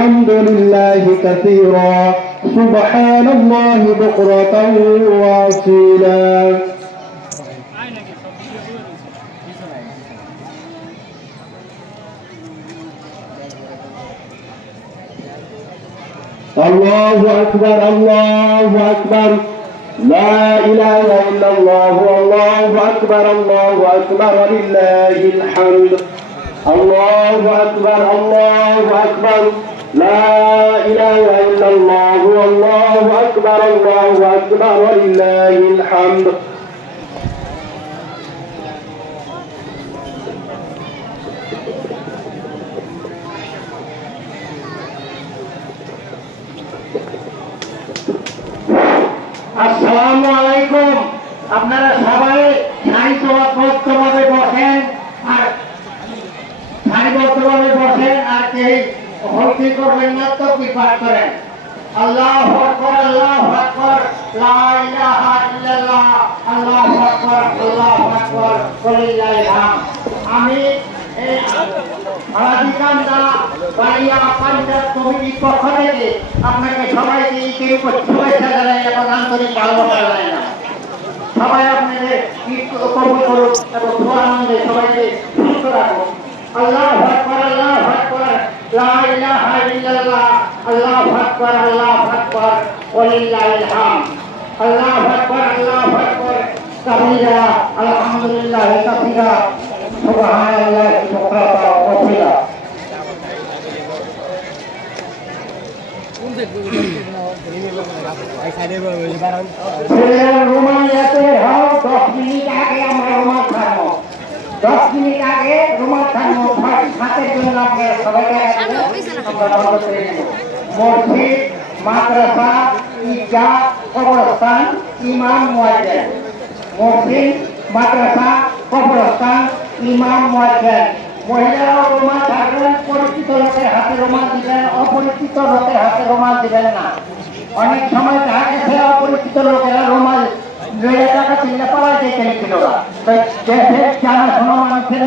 والحمد لله كثيرا. سبحان الله بكرة وأصيلا. الله أكبر الله أكبر. لا إله إلا الله الله أكبر الله أكبر. ولله الحمد. الله أكبر الله أكبر. لا إله إلا الله الله أكبر الله أكبر ولله الحمد আসসালামু আলাইকুম আপনারা সবাই সারিবদ্ধভাবে বসেন আর সারিবদ্ধভাবে বসেন আর কেউ হলকি করবেন না তো কি পাঠ করেন আল্লাহ আকবর আল্লাহ আকবর লা ইলাহা ইল্লাল্লাহ আল্লাহ আকবর আল্লাহ আকবর ওয়ালিল্লাহিল হামদ আমি এই আলাদিকান্দা বাড়িয়া পাঞ্জাব কমিটির পক্ষ থেকে আপনাকে সবাইকে ঈদের উপর শুভেচ্ছা জানাই এবং আন্তরিক ভালোবাসা জানাই না সবাই আপনাদের ঈদ কবুল করুন এবং আনন্দে সবাইকে সুস্থ রাখুন আল্লাহ ইল্লাল্লাহ আল্লাহ আকবর আল্লাহ আকবর, ওয়ালিল্লাহিল হামদ। আল্লাহ আকবর আল্লাহ আকবর। কাবীরা, আলহামদুলিল্লাহ মিনিট আগে আমরা খাব। হাতের জন্য আপনার সবাইকে হাতে রুমাল দিবেন না। অনেক সময় দেখা গেছে, অপরিচিত লোকেরা রেড়ে টাকা পাওয়া যেতে না